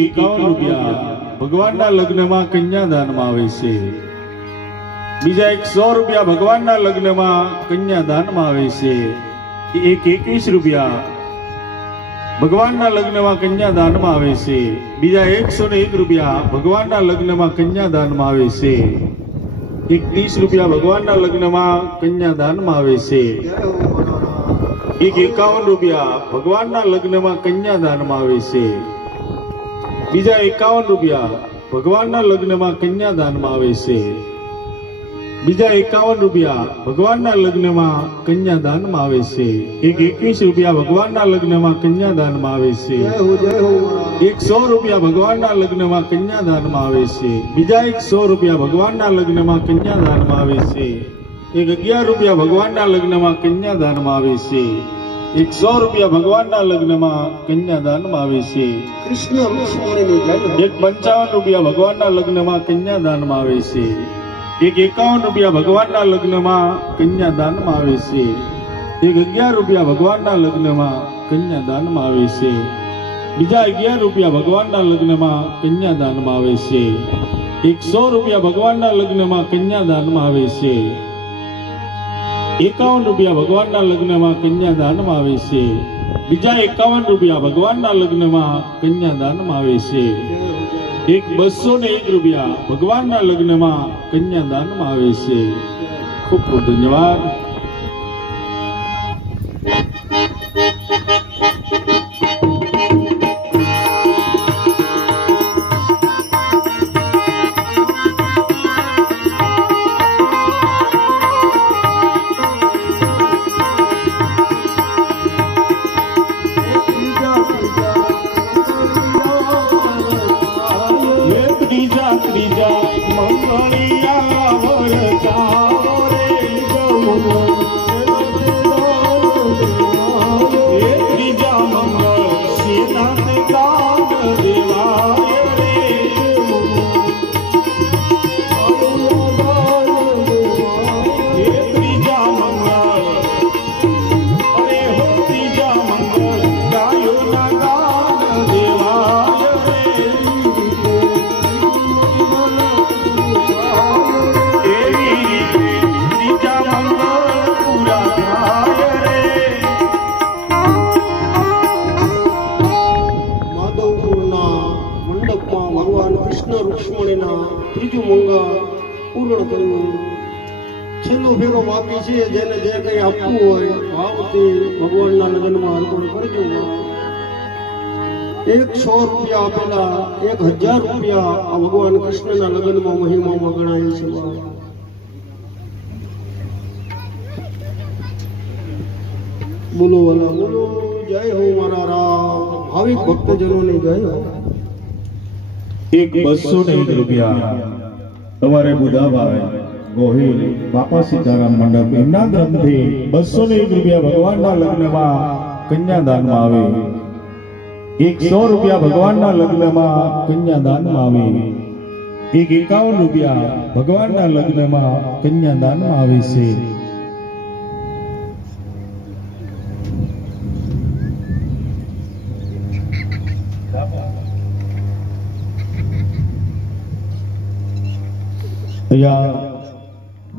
₹51 ભગવાનના લગ્નમાં કન્યાદાનમાં આવે છે. બીજા ₹100 ભગવાનના લગ્નમાં કન્યાદાનમાં આવે છે. ₹21 ભગવાનના લગ્નમાં કન્યાદાનમાં આવે છે. બીજા ₹101 ભગવાનના લગ્નમાં કન્યાદાનમાં આવે છે. ₹30 ભગવાનના લગ્નમાં કન્યાદાનમાં આવે છે. ₹51 ભગવાનના લગ્નમાં કન્યાદાનમાં આવે છે. બીજા ₹51 ભગવાનના લગ્નમાં કન્યાદાનમાં આવે છે. બીજા ₹51 ભગવાનના લગ્નમાં કન્યાદાનમાં આવે છે. ₹21 ભગવાનના લગ્નમાં કન્યાદાનમાં આવે છે. ₹100 ભગવાનના લગ્નમાં કન્યાદાનમાં આવે છે. બીજા ₹100 ભગવાનના લગ્નમાં કન્યાદાનમાં આવે છે. ₹11 ભગવાનના લગ્નમાં કન્યાદાનમાં આવે છે. ₹100 ભગવાનના લગ્નમાં કન્યાદાનમાં આવે છે. કૃષ્ણ રુક્ષ્મણીની જય. ₹55 ભગવાનના લગ્નમાં કન્યાદાનમાં આવે છે. ₹51 ભગવાનના લગ્નમાં કન્યાદાનમાં આવે છે. ₹11 ભગવાનના લગ્નમાં કન્યાદાનમાં આવે છે. બીજા ₹11 ભગવાનના લગ્નમાં કન્યાદાનમાં આવે છે. ₹100 ભગવાનના લગ્નમાં કન્યાદાનમાં આવે છે. ₹51 ભગવાનના લગ્નમાં કન્યાદાનમાં આવે છે. બીજા ₹51 ભગવાનના લગ્નમાં કન્યાદાનમાં આવે છે. ₹201 ભગવાનના લગ્નમાં કન્યાદાનમાં આવે છે. ખૂબ ખૂબ ધન્યવાદ. ત્રીજું મંગળ પૂર્ણ કર્યું. છેલ્લો ફેરો બાકી છે. જેને જે કંઈ આપવું હોય ભાવથી ભગવાનના લગ્નમાં અર્પણ કરજો. ₹100 આપેલા ₹1000 આ ભગવાન કૃષ્ણના લગ્નમાં મહિમામાં ગણાય છે. બોલો વાલા બોલો. જય હો મારા રામ. ભાવિક ભક્તજનોની જય હો. ₹201 તમારે બુધાભાઈ ગોહિલ બાપા સીતારામ મંડપ એમના ગ્રંથથી ₹201 ભગવાનના લગ્નમાં કન્યાદાનમાં આવે. ₹100 ભગવાનના લગ્નમાં કન્યાદાનમાં આવે. ₹51 ભગવાનના લગ્નમાં કન્યાદાનમાં આવે છે.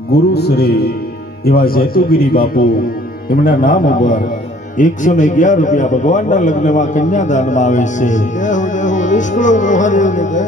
ગુરુ શ્રી એવા જૈતુગીરી બાપુ એમના નામ ઉપર ₹111 ભગવાનના લગ્નમાં કન્યાદાનમાં આવે છે. જય હો જય હો. નિષ્કળંક મહાદેવની જય.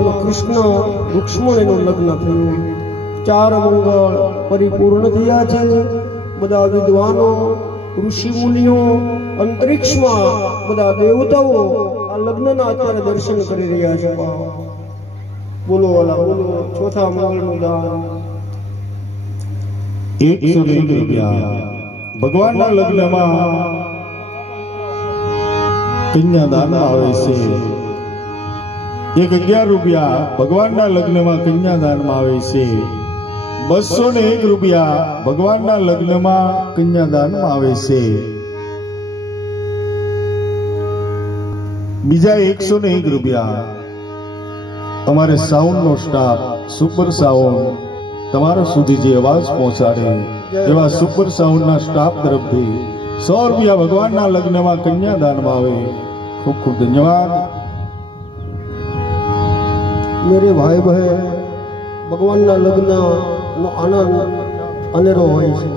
ભગવાન કૃષ્ણ રૂક્ષ્મણીનું લગ્ન થયું. 4 મંગળ પરિપૂર્ણ થયા છે. બધા વિદ્વાનો, ઋષિ મુનિઓ, અંતરિક્ષમાં બધા દેવતાઓ આ લગ્નના અત્યારે દર્શન કરી રહ્યા છે. બોલો વાલા બોલો, ચોથા મંગળનું દાન. 101 રૂપિયા ભગવાનના લગ્નમાં કન્યાદાનમાં આવે છે. 11 રૂપિયા ભગવાનના લગ્નમાં કન્યાદાનમાં આવે છે. 201 રૂપિયા ભગવાનના લગ્નમાં કન્યાદાનમાં આવે છે. બીજા 101 રૂપિયા અમારે સાઉન્ડનો સ્ટાફ સુપર સાઉન્ડ તમારા સુધી જે અવાજ પહોંચાડે એવા સુપર સાઉન્ડના સ્ટાફ તરફથી 100 રૂપિયા ભગવાનના લગ્નમાં કન્યાદાનમાં આવે. ખૂબ ખૂબ ધન્યવાદ. મેરે ભાઈ બહેન, ભગવાનના લગ્નનો આનંદ અનેરો હોય છે.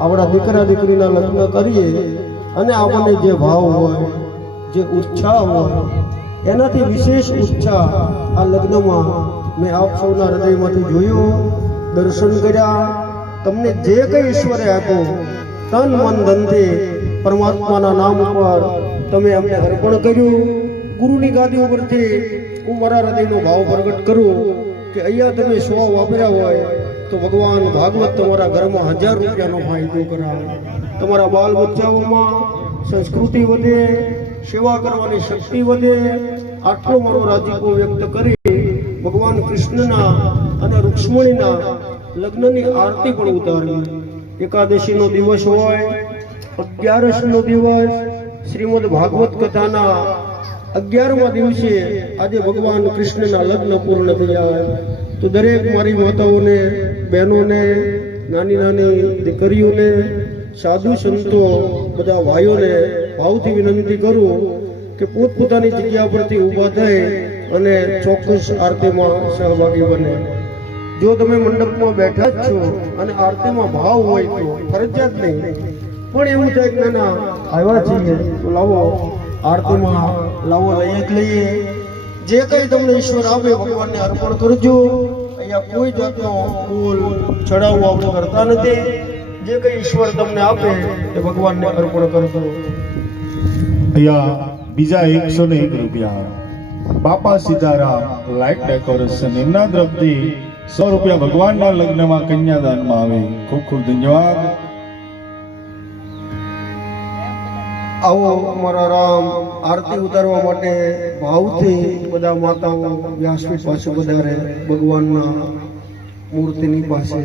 આપણા દીકરા દીકરીના લગ્ન કરીએ અને આપણને જે ભાવ હોય, જે ઉત્સાહ હોય, એનાથી વિશેષ ઉત્સાહ આ લગ્નમાં મેં આપ સૌના હૃદયમાંથી જોયું, દર્શન કર્યા. તમને જે કંઈ ઈશ્વરે આપ્યું તન મન ધનથી પરમાત્માના નામ ઉપર તમે અમને અર્પણ કર્યું. ગુરુની ગાદી ઉપરથી હું મારા હૃદયનો ભાવ પ્રગટ કરું કે અહીંયા તમે 100 વાપર્યા હોય તો ભગવાન ભાગવત તમારા ઘરમાં 1000 રૂપિયાનો ફાયદો કરાવે. તમારા બાલ બચ્ચાઓમાં સંસ્કૃતિ વધે, સેવા કરવાની શક્તિ વધે. આટલો મારો રાજીપો વ્યક્ત કરી ભગવાન કૃષ્ણના અને રૂક્ષ્મણીના લગ્નની આરતી પણ ઉતારવી. એકાદશીનો દિવસ હોય, 11નો દિવસ, શ્રીમદ ભાગવત કથાના 11મા દિવસે આજે ભગવાન કૃષ્ણના લગ્ન પૂર્ણ થયા. તો દરેક મારી માતાઓને, બહેનોને, નાની નાની દીકરીઓને, સાધુ સંતો, બધા ભાઈઓને ભાવથી વિનંતી કરું કે પોતપોતાની જગ્યા પરથી ઊભા થઈ અને ચોક્કસ આરતીમાં સહભાગી બને. જો તમે મંડપમાં બેઠા જ છો અને આરતીમાં ભાવ હોય તો ફરજિયાત નહીં, પણ એવું થાય કે ના આવ્યા છીએ તો લાવો આરતીમાં લાવો, લઈએ જ લઈએ. જે કંઈ તમને ઈશ્વર આપે ભગવાનને અર્પણ કરજો. અહીંયા કોઈ જાતનો ફૂલ ચડાવવું આપણે કરતા નથી. જે કંઈ ઈશ્વર તમને આપે એ ભગવાનને અર્પણ કરજો. અહીંયા બીજા 101 રૂપિયા બાપા સીતારામ લાઇટ ડેકોરેશન એમના તરફથી 100 રૂપિયા ભગવાનના લગ્નમાં કન્યાદાનમાં આવે. ખૂબ ખૂબ ધન્યવાદ. આવો મારા રામ, આરતી ઉતારવા માટે ભાવથી બધા માતાઓ વ્યાસપીઠ પાસે વધારે ભગવાનના મૂર્તિની પાસે.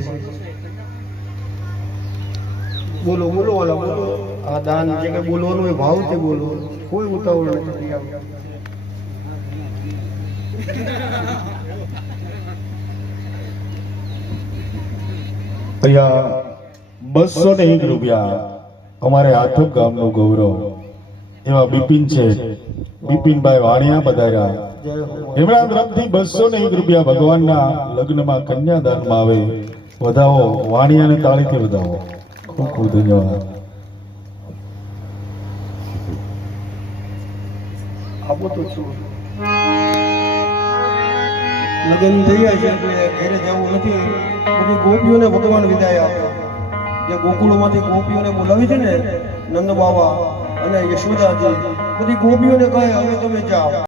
બોલો બોલો વાલા બોલો. આ દાન જે કંઈ બોલવાનું એ ભાવથી બોલો, કોઈ ઉતાવળ નથી. અહીંયા 201 રૂપિયા અમારે આથક ગામનું ગૌરવ એવા બિપિન છે, બિપિનભાઈ વાણિયા પધાર્યા. એમના તરફથી 201 રૂપિયા ભગવાનના લગ્નમાં કન્યાદાનમાં આવે. વધાવો, વાણિયાને તાળીથી વધાવો. ખૂબ ખૂબ ધન્યવાદ. આપો તો છું. લગ્ન થયા છે એટલે ઘરે જવું નથી. બધી ગોપીઓને ભગવાન વિદાય આપે. જે ગોકુળમાંથી ગોપીઓને બોલાવી છે ને, નંદ બાવા અને યશોદાજી, બધી ગોપીઓને કહે હવે તમે જાઓ.